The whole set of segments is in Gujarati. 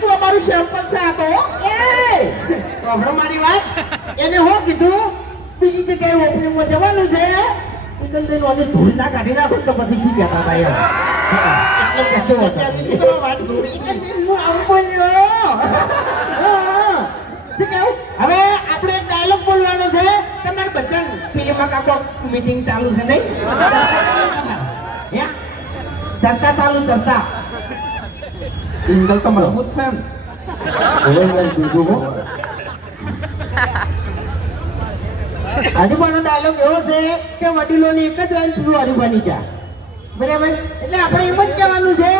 તો અમારું સેમ્પલ છે આ તો. એ તો મારી વાત. એને હું કીધું બીજી જગ્યાએ ઓપનિંગમાં જવાનું છે. એકંદર નોને ધૂળ ના કાઢી નાખો તો પછી શું કહેતા ભાઈ એટલે વાત હું આવું બોલ્યો. ઠીક? હવે આપણે એક ડાયલોગ બોલવાનો છે. તમારે બધા ફિલ્મમાં કાકો મીટિંગ ચાલુ છે નહીં? હે? ચર્ચા ચાલુ ચર્ચા. સિંગલ તો મજબૂત છે ને હરીફાનો ડાયલોગ એવો છે કે વડીલોની એક જ લાઈન પીવું હરીફાની ચા બરાબર એટલે આપણે એમ જ કહેવાનું છે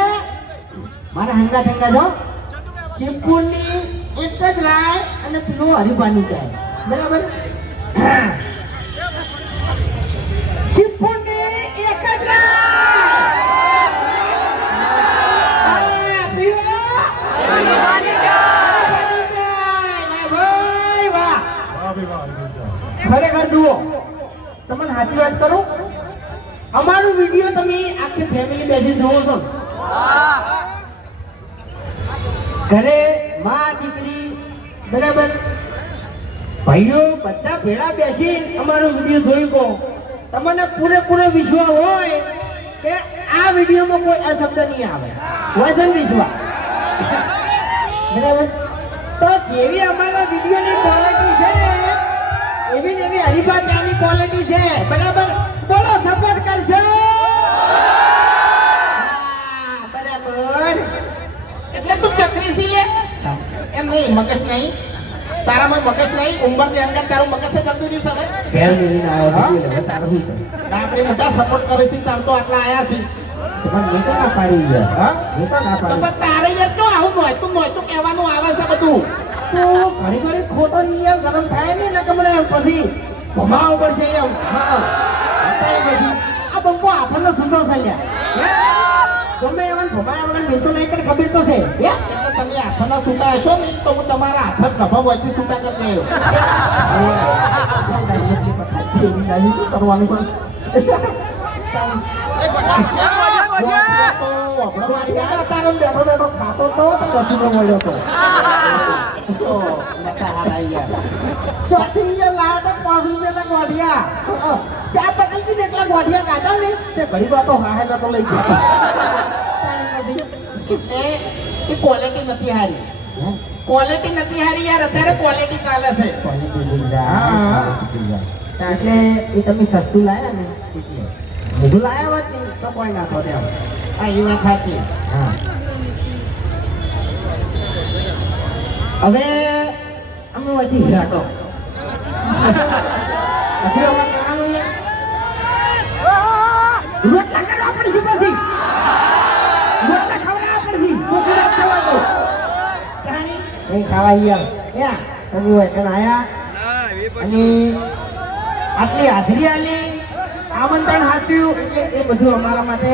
મારા હંગા ઠંગા જો શિવપુરની એક જ રાય અને પીવું હરીફાની ચા બરાબર શિવપુરની એક જ રાય હા, પીવો હરીફાની ચા. ભાઈ વાહ ખરેખર જુઓ, તમને સાચી વાત કરું? અમારું વીડિયો તમે આખી ફેમિલી બેસી જોવો છો. ઘરે માં દીકરી, બરાબર? ભાઈઓ બધા ભેળા બેસી અમારો વીડિયો જોઈ કો તમને પૂરેપૂરો વિશ્વાસ હોય કે આ વિડીયોમાં કોઈ અશબ્દ નહીં આવે. વસન વિશ્વાસ. બરાબર? તો જેવી અમારા વિડીયોની ક્વોલિટી એવી ને એવી હરિભા ચાની ક્વોલિટી છે. બરાબર? બોલો સપોર્ટ કરજો. બરાબર. એટલે તું ચકરી સી લે? એમ નહીં મગજ નહીં. તારામાં મગજ નહીં ઉંમરની અંદર તારું મગજ છે જતું રહ્યું છે? આપણે બધા સપોર્ટ કરે છે તાર તો આટલા આયા છે. તો તો તો તારે યાર તો આવું નોયતું કહેવાનું આવે છે બધું. તો ઘણી ઘણી ખોટો યાર ગરમ થાય ને ને કમળે પછી ભમાવ પડશે એમ હા. આ બંકો આપણને લ્યા. હે? ગમે એવાને ભમાયા વગર મિલતો નહીં તને ખબર તો છે? એટલે તમે હાથના છૂટા હશો ને તો હું તમારા હાથ જ ગભા વચ્ચે છૂટા કરી દઉં કરવાનું પણ તારે બેઠો બેઠો ખાતો તો તો કશું મળ્યો તો તો નતા હારા યાર ચોથી લાયા તો પાંચ રૂપિયાના ગોઢિયા ચા પકડી ગઈ એટલા ગોઢિયા કાઢા ને તે ઘડી વાર તો હાહે નતો લઈ ગયો એટલે એ ક્વોલિટી નથી હારી ક્વોલિટી નથી હારી યાર અત્યારે ક્વોલિટી ચાલે છે એટલે એ તમે સસ્તું લાયા ને બધું લાયા વાત તો કોઈ ના થો હા આ એ વાત સાચી હા હવે અમે વધી. રોટલા કરવા પડશે પછી. રોટલા ખવડાવવા પડશે. કોકડે ખવા દો કહાની નહીં ખાવા યાર યા તમે હોય કણ આયા? અને આટલી હાજરી આલી આમંત્રણ આપ્યું એટલે એ બધું અમારા માટે